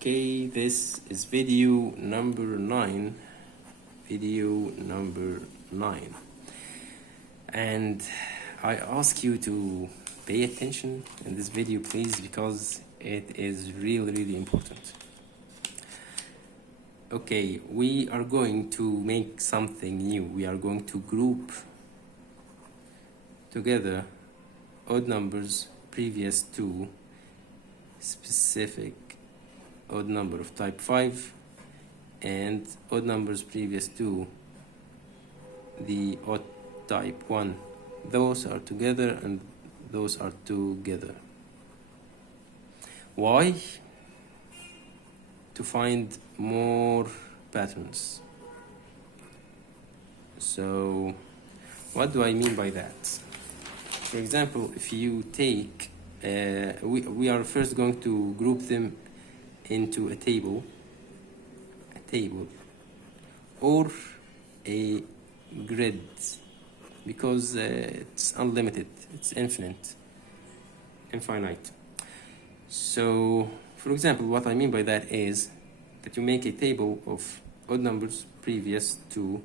Okay, this is video number 9. Video number 9. And I ask you to pay attention in this video, please, because it is really important. Okay, we are going to make something new. We are going to group together odd numbers previous to specific odd number of type 5 and odd numbers previous to the odd type 1. Those are together and those are together. Why? To find more patterns. So what do I mean by that? For example, if you take we are first going to group them into a table or a grid, because it's unlimited, it's infinite. So for example, what I mean by that is that you make a table of odd numbers previous to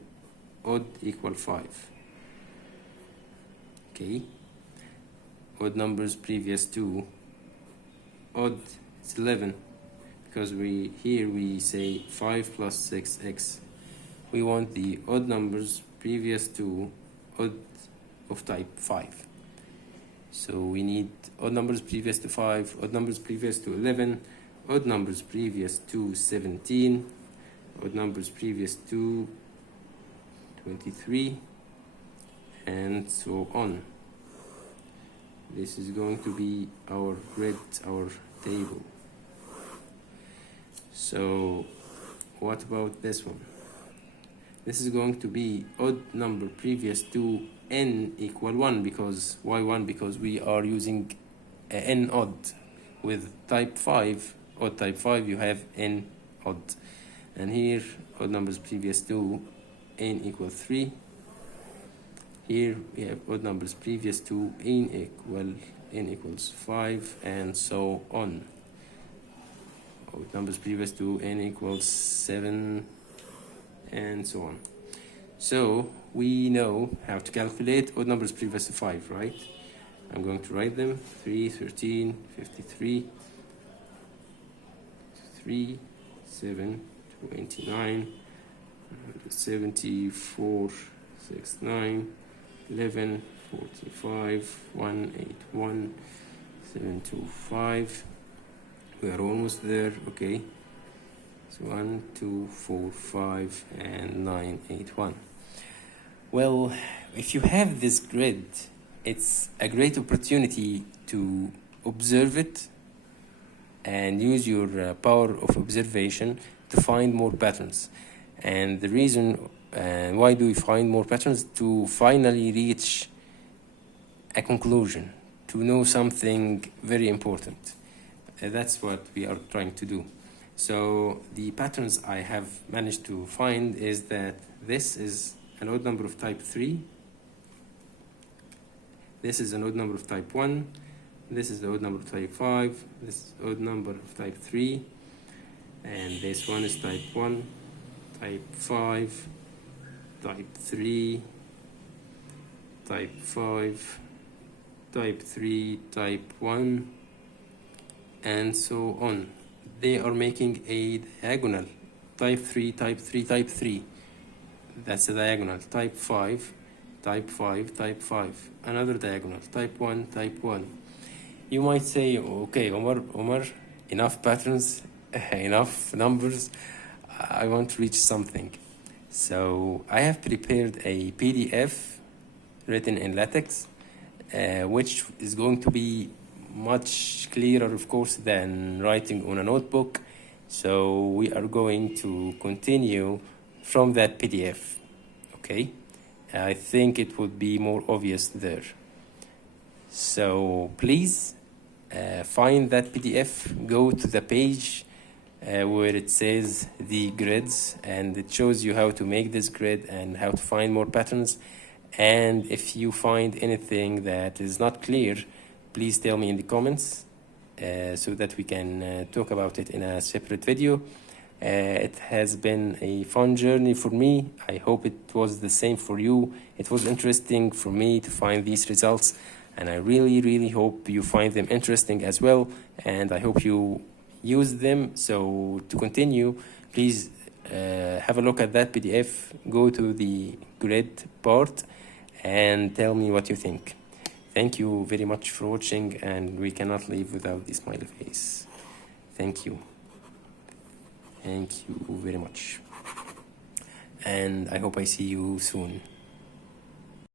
odd equal 5. Okay, odd numbers previous to odd is 11, because we say 5 plus 6x. We want the odd numbers previous to odd of type 5. So we need odd numbers previous to 5, odd numbers previous to 11, odd numbers previous to 17, odd numbers previous to 23, and so on. This is going to be our grid, our table. So what about this one? This is going to be odd number previous to n equal 1, because why 1? Because we are using n odd. With type 5, odd type 5, you have n odd. And here, odd numbers previous to n equal 3. Here we have odd numbers previous to n equals 5, and so on. Odd numbers previous to n equals 7, and so on. So we know how to calculate odd numbers previous to 5, right? I'm going to write them: 3, 13, 53, 3, 7, 29, 74, 69, 11, 45, 181, 725. We are almost there. Okay, so 1, 2, 4, 5, and 9, 8, 1. Well, if you have this grid, it's a great opportunity to observe it and use your power of observation to find more patterns. And the reason why do we find more patterns? To finally reach a conclusion, to know something very important. That's what we are trying to do. So the patterns I have managed to find is that this is an odd number of type 3. This is an odd number of type 1. This is the odd number of type 5. This is odd number of type 3. And this one is type 1, type 5, type 3, type 5, type 3, type 1, and so on. They are making a diagonal. Type 3, type 3, type 3. That's a diagonal. Type 5, type 5, type 5. Another diagonal. Type 1, type 1. You might say, okay, Omar, enough patterns, enough numbers. I want to reach something. So I have prepared a PDF written in LaTeX, which is going to be much clearer, of course, than writing on a notebook. So we are going to continue from that PDF. Okay, I think it would be more obvious there. So please find that PDF, go to the page where it says the grids, and it shows you how to make this grid and how to find more patterns. And if you find anything that is not clear, please tell me in the comments. so that we can talk about it in a separate video. It has been a fun journey for me. I hope it was the same for you. It was interesting for me to find these results, and I really hope you find them interesting as well, and I hope you use them. So to continue, please have a look at that PDF, go to the grid part, and tell me what you think. Thank you very much for watching, and we cannot leave without the smiley face. Thank you. Thank you very much. And I hope I see you soon.